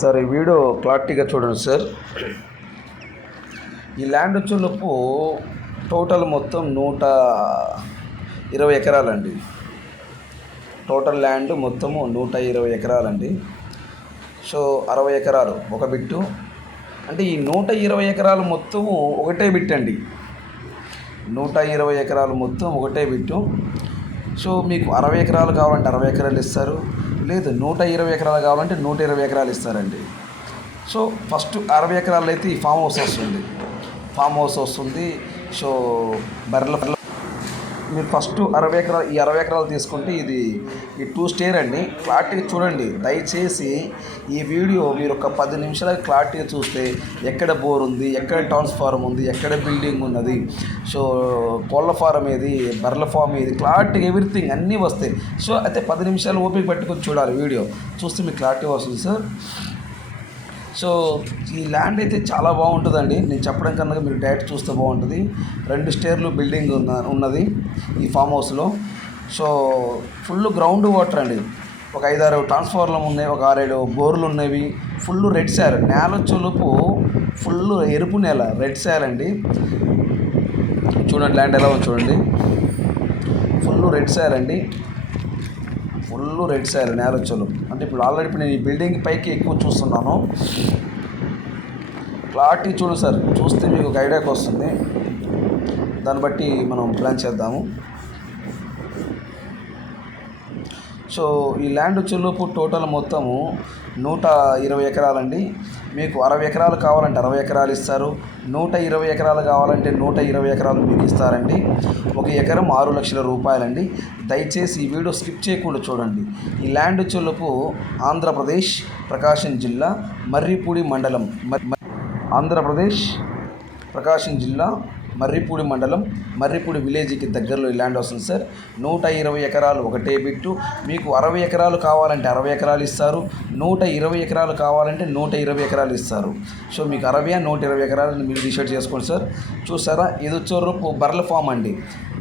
Sir ఈ video క్లారిటీగా చూడండి సార్. ఈ ల్యాండ్ వచ్చేలోపు టోటల్ మొత్తం 120 ఎకరాలండి. టోటల్ ల్యాండ్ మొత్తము 120 ఎకరాలండి. సో 60 ఎకరాలు ఒక బిట్టు. అంటే ఈ 120 ఎకరాలు మొత్తము ఒకటే బిట్ అండి. 120 ఎకరాలు మొత్తం ఒకటే బిట్టు. సో మీకు 60 ఎకరాలు కావాలంటే 60 ఎకరాలు ఇస్తారు, లేదు 120 ఎకరాలు కావాలంటే 120 ఎకరాలు ఇస్తారండి. సో ఫస్ట్ 60 ఎకరాలు అయితే ఈ ఫామ్ హౌస్ వస్తుంది. సో మీరు ఫస్ట్ 60 ఎకరాలు, ఈ 60 ఎకరాలు తీసుకుంటే ఇది ఈ 2 స్టేర్ అండి. క్లారిటీగా చూడండి దయచేసి. ఈ వీడియో మీరు ఒక 10 నిమిషాలకి క్లారిటీగా చూస్తే ఎక్కడ బోర్ ఉంది, ఎక్కడ ట్రాన్స్ఫార్మ్ ఉంది, ఎక్కడ బిల్డింగ్ ఉన్నది, సో కోళ్ళ ఫారం ఏది, బర్రెల ఫామ్ ఏది, క్లారిటీగా ఎవ్రీథింగ్ అన్నీ వస్తాయి. సో అయితే 10 నిమిషాలు ఓపిక పెట్టుకొని చూడాలి. వీడియో చూస్తే మీకు క్లారిటీ వస్తుంది సార్. సో ఈ ల్యాండ్ అయితే చాలా బాగుంటుందండి. నేను చెప్పడం కన్నా మీరు డైరెక్ట్ చూస్తే బాగుంటుంది. 2 స్టేర్లు బిల్డింగ్ ఉన్నది ఈ ఫామ్ హౌస్లో. సో ఫుల్ గ్రౌండ్ వాటర్ అండి. ఒక 5-6 ట్రాన్స్ఫార్మర్లు ఉన్నాయి, ఒక 6-7 బోర్లు ఉన్నవి. ఫుల్ రెడ్ సార్, నేల వచ్చేలోపు ఫుల్ ఎరుపు నేల, రెడ్ సార్ అండి. చూడండి ల్యాండ్ ఎలా ఉంది చూడండి. ఫుల్ రెడ్ సార్ అండి. ఫుల్ రెడ్ సార్ నేల వచ్చేలోపు. అంటే ఇప్పుడు ఆల్రెడీ నేను ఈ బిల్డింగ్ పైకి ఎక్కువ చూస్తున్నాను. క్లారిటీ చూడు సార్, చూస్తే మీకు ఒక ఐడియాకి వస్తుంది. దాన్ని బట్టి మనం ప్లాన్ చేద్దాము. సో ఈ ల్యాండ్ వచ్చేలోపు టోటల్ మొత్తము 120 ఎకరాలండి. మీకు 60 ఎకరాలు కావాలంటే 60 ఎకరాలు ఇస్తారు, 120 ఎకరాలు కావాలంటే 120 ఎకరాలు మీకు ఇస్తారండి. ఒక ఎకరం 6 లక్షల రూపాయలండి. దయచేసి ఈ వీడియో స్కిప్ చేయకుండా చూడండి. ఈ ల్యాండ్ వచ్చేలోపు ఆంధ్రప్రదేశ్ ప్రకాశం జిల్లా మర్రిపూడి మండలం, ఆంధ్రప్రదేశ్ ప్రకాశం జిల్లా మర్రిపూడి మండలం, మర్రిపూడి విలేజ్కి దగ్గరలో ఈ ల్యాండ్ వస్తుంది సార్. 120 ఎకరాలు ఒకటే బిట్టు. మీకు 60 ఎకరాలు కావాలంటే 60 ఎకరాలు ఇస్తారు, 120 ఎకరాలు కావాలంటే 120 ఎకరాలు ఇస్తారు. సో మీకు 60 120 ఎకరాలు మీరు డిసైడ్ చేసుకోండి సార్. చూసారా, ఇది వచ్చేవరకు బర్రెల ఫామ్ అండి,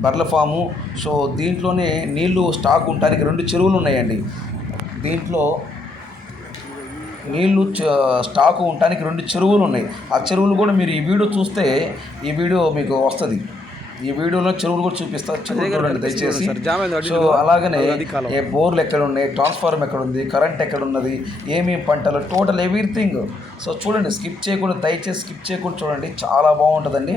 బర్రెల ఫాము. సో దీంట్లోనే నీళ్లు స్టాక్ ఉండడానికి 2 చెరువులు ఉన్నాయండి. దీంట్లో నీళ్లు స్టాకు ఉండటానికి 2 చెరువులు ఉన్నాయి. ఆ చెరువులు కూడా మీరు ఈ వీడియో చూస్తే ఈ వీడియో మీకు వస్తుంది. ఈ వీడియోలో చెరువులు కూడా చూపిస్తారు, చెరువులు చూడండి దయచేసి. సో అలాగనే ఏ బోర్లు ఎక్కడ ఉన్నాయి, ట్రాన్స్ఫార్మర్ ఎక్కడ ఉంది, కరెంట్ ఎక్కడ ఉన్నది, ఏమేమి పంటలు, టోటల్ ఎవ్రీథింగ్. సో చూడండి, స్కిప్ చేయకుండా, దయచేసి స్కిప్ చేయకుండా చూడండి, చాలా బాగుంటుందండి.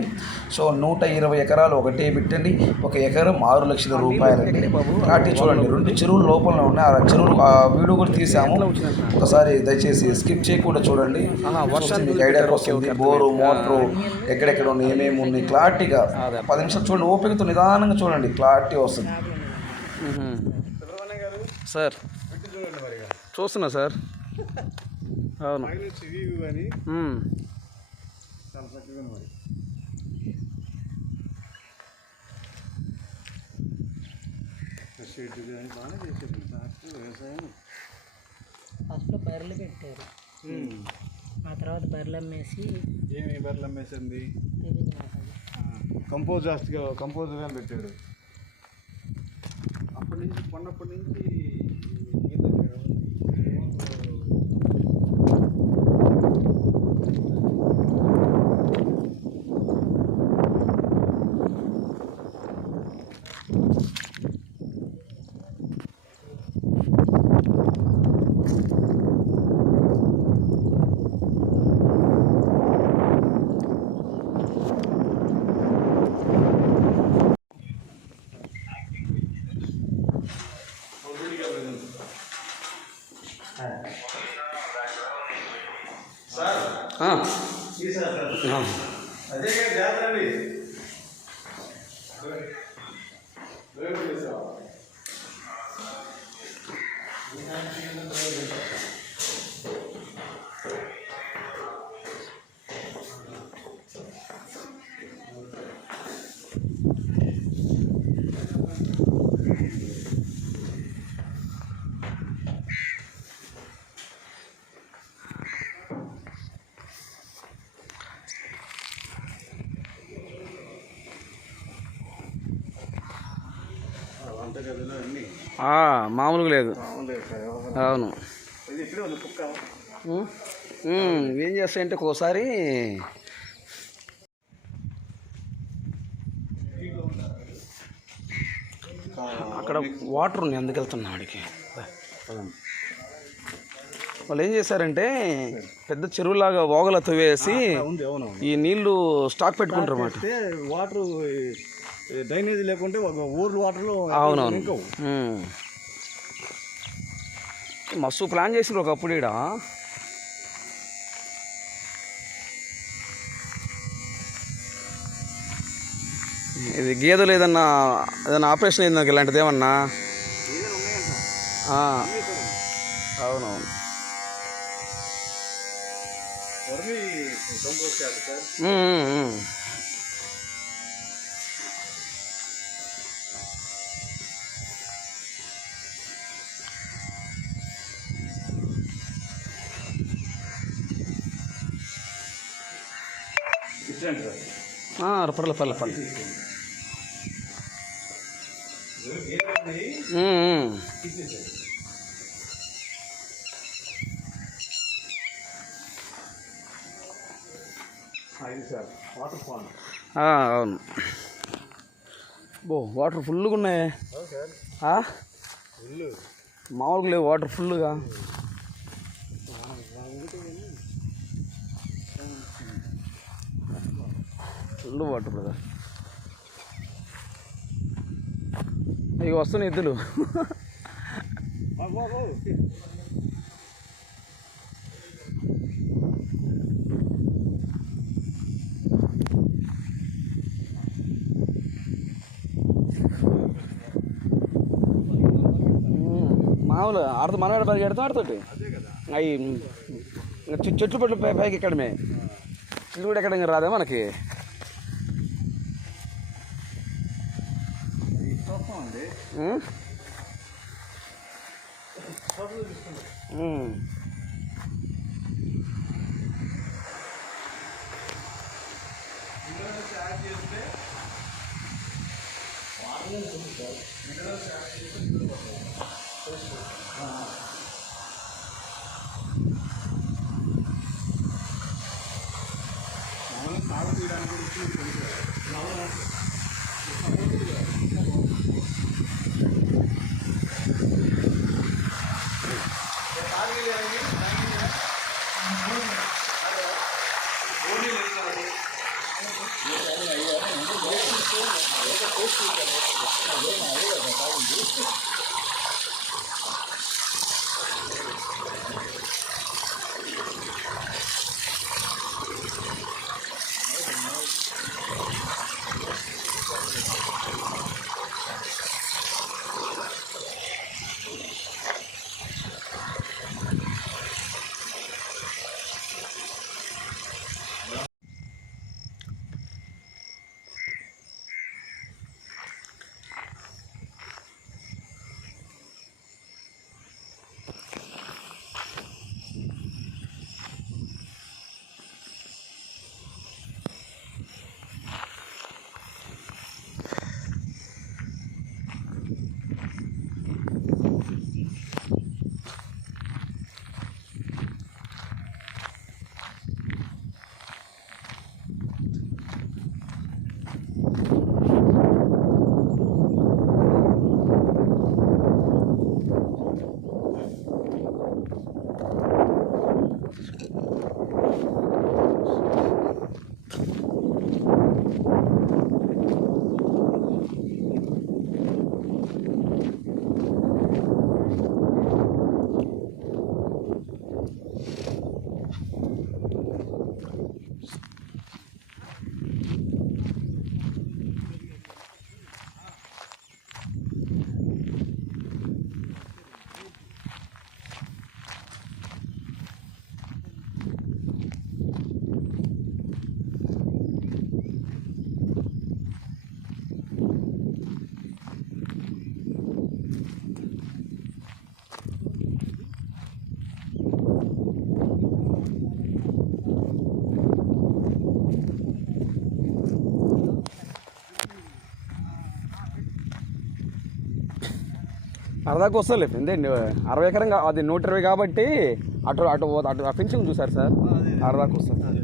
సో 120 ఎకరాలు ఒకటే బిట్టండి. ఒక ఎకరం 6 లక్షల రూపాయలండి. కాబట్టి చూడండి 2 చెరువులు లోపల ఉన్నాయి. ఆ చెరువులు ఆ వీడియో కూడా తీసాము. ఒకసారి దయచేసి స్కిప్ చేయకుండా చూడండి, మీకు ఐడియా వస్తుంది. బోరు, మోటరు ఎక్కడెక్కడ ఉన్నాయి, ఏమేమి ఉన్నాయి, క్లారిటీగా 10 నిమిషాలు చూడండి. ఓపికతో నిదానంగా చూడండి, క్లారిటీ వస్తుంది సార్. చూస్తున్నా సార్. అవును, ఫస్ట్లో బర్రెలు పెట్టారు, ఆ తర్వాత బర్రెలు అమ్మేసి. ఏమి బర్రెలు అమ్మేసింది? కంపోజ్ జాస్తిగా కంపోజ్గా పెట్టాడు. అప్పటి నుంచి కొన్నప్పటి నుంచి అదే జాతర అండి. మామూలుగా లేదు. అవును, ఇక్కడే ఉంది కుక్క. ఏం చేస్తాయంటే ఒక్కోసారి అక్కడ వాటర్ ఉంది, అందుకు వెళ్తున్నా ఆడికి. వాళ్ళు ఏం చేశారంటే పెద్ద చెరువులాగా ఓగల తవ్వేసి ఉంది, అవునవును. ఈ నీళ్లు స్టాక్ పెట్టుకుంటారు అన్నమాట. అంటే వాటర్ డ్రైనేజ్ లేకుంటే ఒక ఊర్లు వాటర్లో అవునవును. ఇంకవు. మస్తు ప్లాన్ చేసిండ్రు ఒకప్పుడు ఈడ. ఇది గేదెలు ఏదన్నా ఆపరేషన్ అయింది నాకు ఇలాంటిది ఏమన్నా. అవునవును. పర్లే పర్లే పర్లే. అవును. వాటర్ ఫుల్గా ఉన్నాయి. మామూలుగా లేవు వాటర్ ఫుల్గా. ఫుల్ వాటర్ కదా. ఇక వస్తున్నాయి ఎద్దులు. మామూలు ఆడుతూ మనవాడు పైకి ఎడతాం ఆడుతోటి అవి చెట్లు పట్లు పైకి ఎక్కడమే. చెట్లు కూడా ఎక్కడం రాదా మనకి. అరదాకా వస్తుంది ఫ్రెండ్ 60 ఎకరం అది 120 కాబట్టి అటు అటు అటు ఫెన్సింగ్ చూసారు సార్ అరదాకా వస్తుంది. అది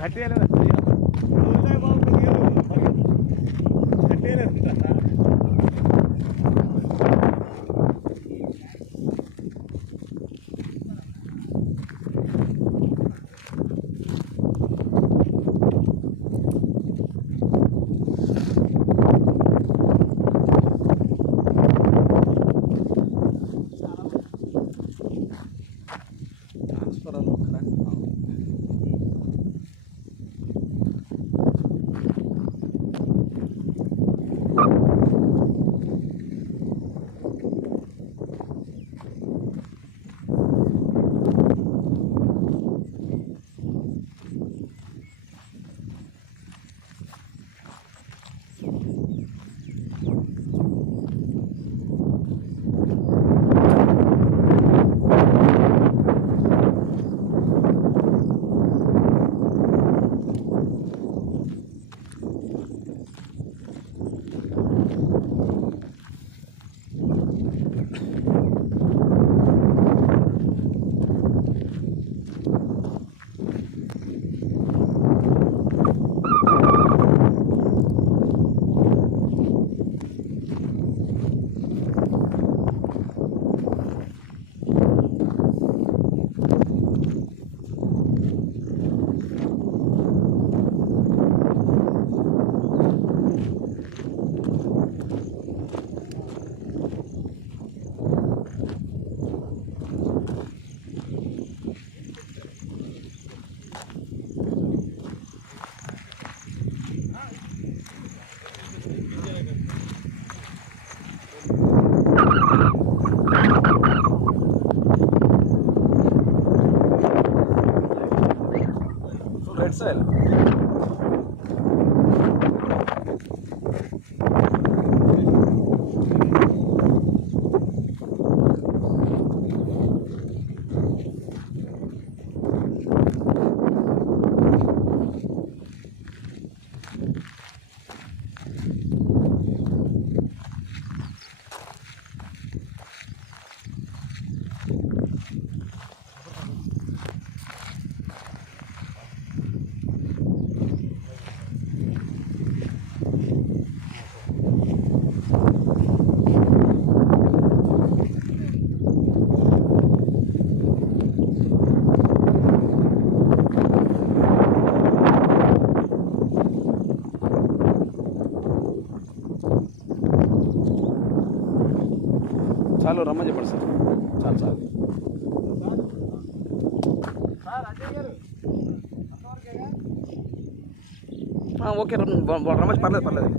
కట్టేయలేదు కట్టేయలేదు రెడ్ సాయిల్. చాలు రమ్మని చెప్పండి సార్. చాలు చాలు. ఓకే రమ్మని పర్లేదు పర్లేదు.